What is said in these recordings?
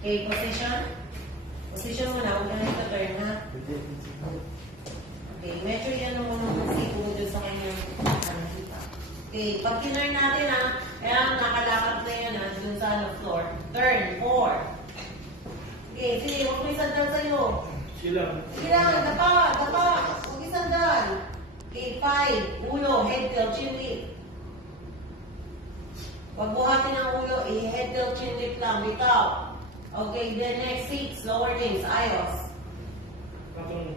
Okay, position. Position mo na, huwag na nito-turn ha. Okay, medyo yan ang mga sipo dun sa kanyang hipa. Okay, pag tinurn natin ha, kaya nakalakad na yan ha, dun sa floor. Turn, 4. Okay, sige, huwag mo isandal sa'yo. Sige lang, dapa. Huwag isandal. Okay, 5. Ulo, head, tail, chin, lip. Huwag buhatin ang ulo, head, tail, chin, lip lang, bitaw. Okay, then next 6, lower limbs, ayos.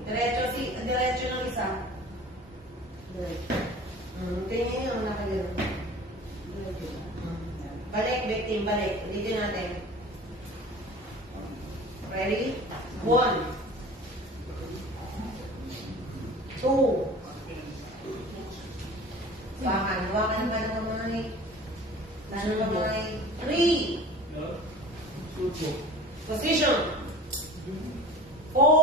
Diretso ng isa. Tingnan nyo, nakagano. Balik, victim, balik. Ulitin natin. Ready? 1. 2. Hawakan ka ng kamay. Tanong kamay. 3. Position. 4.